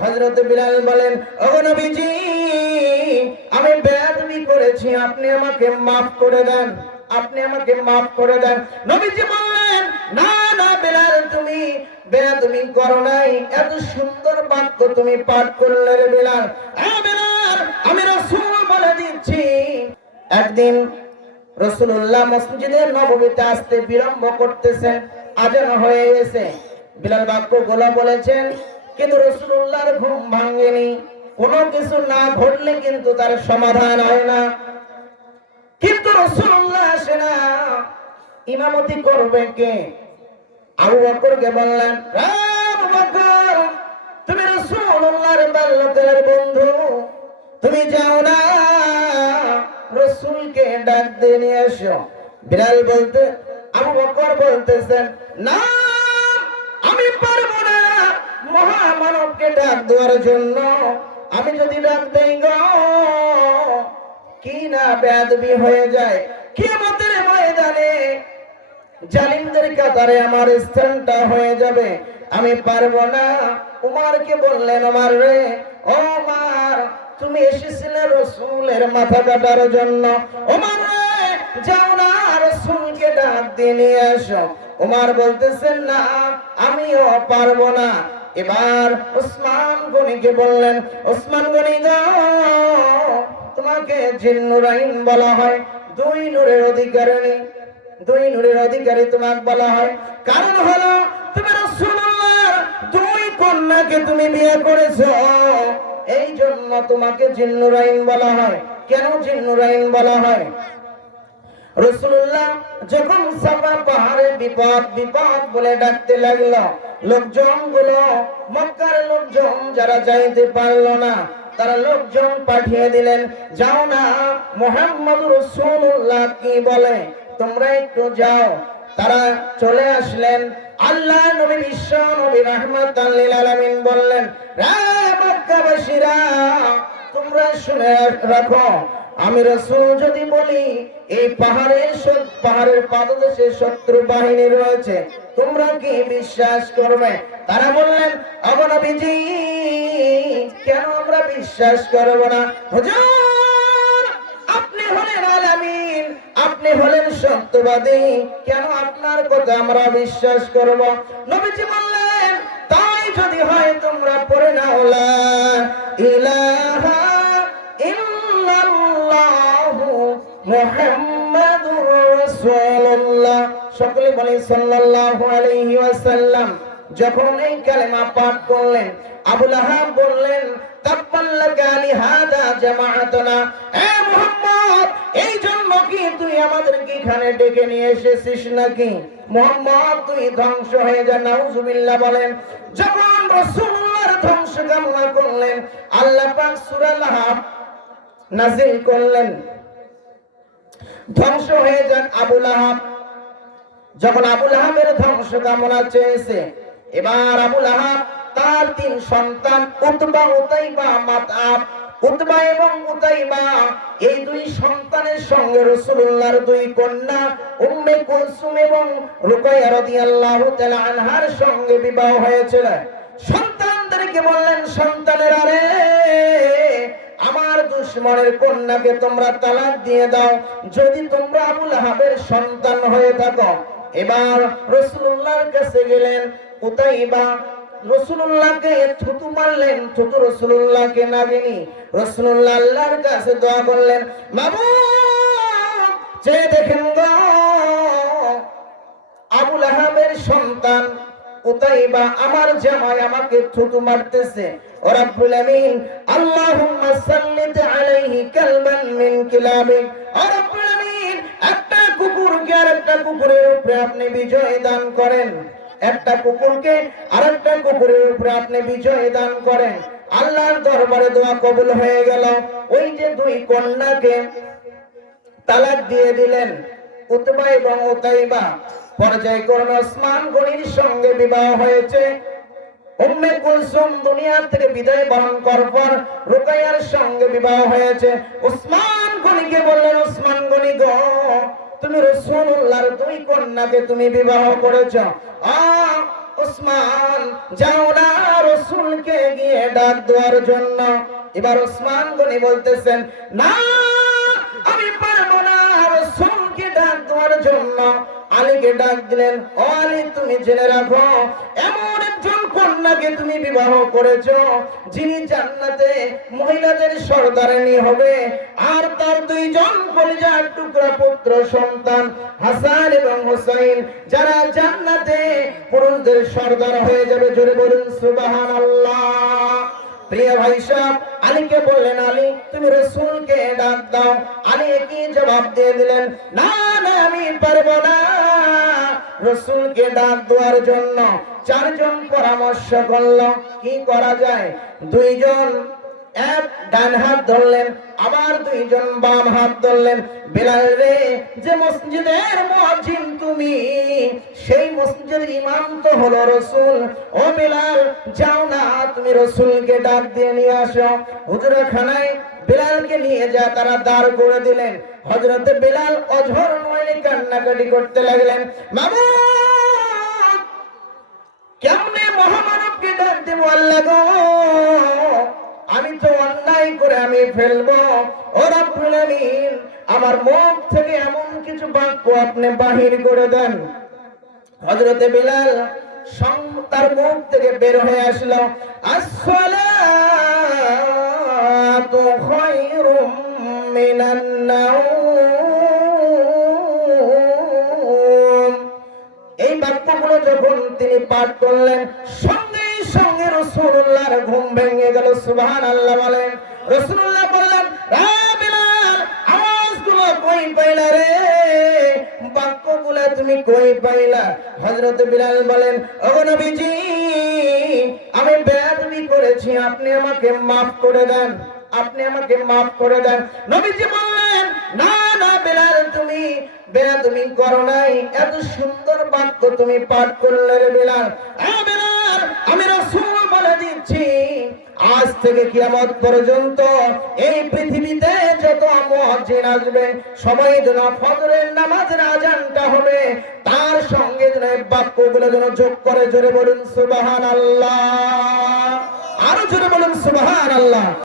হযরত বিলাল বলেন, ও নবীজি, আমি বেয়াদবি করেছি, আপনি আমাকে মাফ করে দেন, আপনি আমাকে মাফ করে দেন। নবীজি বললেন, না না বিলাল, তুমি বেয়াদবি করো নাই, এত সুন্দর বাক্য তুমি পাঠ করলে রে বিলাল। বিলাল, আমি রাসূল বলে দিচ্ছি, একদিন রাসূলুল্লাহ মসজিদে নববীতে আসতে বিলম্ব করতেছেন, আজান হয়ে গেছে। বিলাল বাক্যগুলো বলেছেন, কিন্তু রাসূলুল্লাহর ঘুম ভাঙেনি। কোনো কিছু না ঘটলে কিন্তু তার সমাধান হয় না। কিন্তু রাসূলুল্লাহ আসে না, ইমামতি করবে কে? আবু বকরকে বললেন, আবু বকর, তুমি রাসূলুল্লাহর বাল্যকালের বন্ধু, তুমি যাও না, রাসূলকে ডাক দিয়ে নিয়ে এসো। বিলাল বলতে, আবু বকর বলতেছেন, না, আমি পারবো না মহামানবকে ডাক দেওয়ার জন্য। আমি যদি ডাক দেই গো, কি না বেয়াদবি হয়ে যায়। কিয়ামতের ময়দানে জালিমদের কাতারে আমার স্থানটা হয়ে যাবে, আমি পারবো না। উমরকে বললেন, ওমর রে, ও ওমর, তুমি এসেছিলে রাসূলের মাথা কাটার জন্য, ওমর রে, যাও না, রাসূলকে ডাক দিয়ে নিয়ে এসো। ওমর বলতেছেন, না, আমিও পারবো না। এবার ওসমান গনিকে বললেন, ওসমান গনি গো, তোমাকে জিন্নুরাইন বলা হয়, দুই নূরের অধিকারিণী, দুই নূরের অধিকারী তোমাকে বলা হয়। কারণ হলো তুমি রাসূলুল্লাহর দুই কন্যাকে তুমি বিয়ে করেছো, এই জন্য তোমাকে জিন্নুরাইন বলা হয়। কেন জিন্নুরাইন বলা হয়? রাসূলুল্লাহ যখন সাফা পাহাড়ে বিপদ বিপদ বলে ডাকতে লাগলো, লোকজন গুলো, মক্কার লোকজন যারা যাইতে পারলো না, তারা লোকজন পাঠিয়ে দিলেন, যাও না, মুহাম্মদ রাসূলুল্লাহ কি বলে, তোমরা একটু যাও। তারা চলে আসলেন। আল্লাহ নবী, বিশ্ব নবী রাহমাতাল লিল আলামিন বললেন, রে মক্কাবাসীরা, তোমরা শুনে রাখো, আমি রাসূল যদি বলি এই পাহাড়ের পাদদেশে শত্রু বাহিনী রয়েছে, তোমরা কি বিশ্বাস করবে? তারা বললেন, ও নবীজি, কেন আমরা বিশ্বাস করব না? হুজুর, আপনি হলেন আল আমিন, আপনি হলেন সত্যবাদী, কেন আপনার কথা আমরা বিশ্বাস করব? নবীজি বললেন, তাই যদি হয় তোমরা পড়ে নাও, লা ইলাহা ইল্লাল্লাহু মুহাম্মাদুর রাসূলুল্লাহ। সকলে বলেন সাল্লাল্লাহু আলাইহি ওয়াসাল্লাম। যখন এই কালেমা পাঠ করলেন, আবু লাহাব বললেন, তাব্বাল্লাকা লিহাদা জামাআতুনা, এ মুহাম্মদ, এই জন্য কি তুই আমাদেরকে এখানে ডেকে নিয়ে এসেছিস নাকি? মুহাম্মদ, তুই ধ্বংস হয়ে যা, নাউজুবিল্লাহ বলেন। যখন রাসূলুল্লাহর ধ্বংস কামনা করলেন, আল্লাহ পাক সূরা লাহাব নাযিল করলেন, ধ্বংস হয়ে যান আবু লাহাব। যখন আবু লাহাবের ধ্বংস কামনা চেয়েছে, এবার আবু লাহাব তার তিন সন্তান, উতবা, উতাইবা, মাতআব, উতবা এবং উতাইবা, এই দুই সন্তানের সঙ্গে রাসূলুল্লাহর দুই কন্যা উম্মে কুলসুম এবং রুকাইয়া রাদিয়াল্লাহু তাআলা আনহার সঙ্গে বিবাহ হয়েছিল। সন্তানদেরকে বললেন, সন্তানেরা রে, আমার দুশমনের কন্যাকে তোমরা তালাক দিয়ে দাও, যদি তোমরা আবু লাহাবের সন্তান হয়ে থাকো। এবার রাসূলুল্লাহর কাছে গেলেন উতাইবা, রাসূলুল্লাহকে থুতু মারলেন, থুতু রাসূলুল্লাহকে লাগেনি। রাসূলুল্লাহ আল্লাহর কাছে দোয়া করলেন, মাবুদ, যে দেখেন গো, আবু লাহাবের সন্তান উতাইবা, আমার জামাই, আমাকে থুতু মারতেছে। ও রাব্বুল আমিন, আল্লাহুম্মা সাল্লিত আলাইহি কালবান মিন কিলাবিক, ও রাব্বুল আমিন, একটা কুকুরকে আরেকটা কুকুরের উপরে আপনি বিজয় দান করেন, একটা কুকুরকে আরেকটা কুকুরের উপরে আপনি বিজয় দান করেন। আল্লাহর দরবারে দোয়া কবুল হয়ে গেল। ওই যে দুই কন্যাকে তালাক দিয়ে দিলেন, উতবা এবং উতাইবা, পর্যায়ক্রমে ওসমান গনির সঙ্গে বিবাহ হয়েছে। উম্মে কুলসুম দুনিয়া থেকে বিদায় বরণ করার পর রুকাইয়ার সঙ্গে বিবাহ হয়েছে। ওসমান গনিকে বললেন, ওসমান গনি গো, তুমি রাসূলুল্লাহর দুই কন্যাকে তুমি বিবাহ করেছো, ওসমান যাও না রাসূলকে গিয়ে ডাক দেওয়ার জন্য। এবার ওসমান গনি বলতেছেন, না আমি পারবো না রাসূলকে ডাক দেওয়ার জন্য। আলীকে ডাক দিলেন, ও আলী তুমি জেনে রাখো, এমন একজন কন্যাকে তুমি বিবাহ করেছো যিনি জান্নাতে মহিলাদের সর্দারিনী হবে, আর তার দুইজন কলিজার টুকরা পুত্র সন্তান হাসান এবং হুসাইন, যারা জান্নাতে পুরুষদের সর্দার হয়ে যাবে। জোরে বলুন সুবহানাল্লাহ। প্রিয় ভাই সাহেব, আলীকে বললেন, আলী তুমি রাসূলকে ডাক দাও। আলী কি জবাব দিয়ে দিলেন, না না আমি পারবো না রাসূলকে ডাক দেওয়ার জন্য। চারজন পরামর্শ করলো কি করা যায়। দুইজন এক ডান হাত ধরলেন, আবার দুইজন বাম হাত ধরলেন। বেলাল রে, যে মসজিদের মুয়াজ্জিন তুমি, সেই মসজিদের ইমাম তো হলো রাসূল। ও বেলাল যাও না তুমি রাসূলকে ডাক দিয়ে নিয়ে আসো। হুজুরখানায় বেলালকে নিয়ে যা তারা দাঁড় করে দিলেন। হযরত বেলাল অঝর নয়নে কান্নাকাটি করতে লাগলেন, মাবুদ কেমনে মহামানবকে ডাক দেব আল্লাহ গো, আমি তো অন্যায় করে আমি ফেলবো। ও রব্বুল আমিন আমার মুখ থেকে এমন কিছু বাক্য আপনি বাহির করে দেন। হযরতে বেলাল তার মুখ থেকে বের হয়ে আসলো, আসসালাতু খায়রুম মিনান নাওম। এই বাক্যগুলো যখন তিনি পাঠ করলেন, সঙ্গে সঙ্গে রাসূলুল্লাহর ঘুম ভেঙে গেল। সুবহানাল্লাহ বলেন। রাসূলুল্লাহ বললেন, বেলাল আওয়াজগুলো কই পাইলা রে, বাক্যগুলো তুমি কই পাইলা? হযরত বেলাল বলেন, ও নবীজি আমি বেয়াদবি করেছি, আপনি আমাকে maaf করে দেন, আপনি আমাকে maaf করে দেন। নবীজি বললেন, না না বেলাল তুমি বেয়াদবি করো নাই, এত সুন্দর বাক্য তুমি পাঠ করলে রে বেলাল। বেলাল আমি রাসূল বলে দিচ্ছি, আজ থেকে কিয়ামত পর্যন্ত এই পৃথিবীতে যত মুয়াজ্জিন আসবে সবাই যেন ফজরের নামাজের আযানটা হবে তার সঙ্গে যেন এই বাক্যগুলো যেন যোগ করে। জোরে বলুন সুবহানাল্লাহ, আরো জোরে বলুন সুবহানাল্লাহ।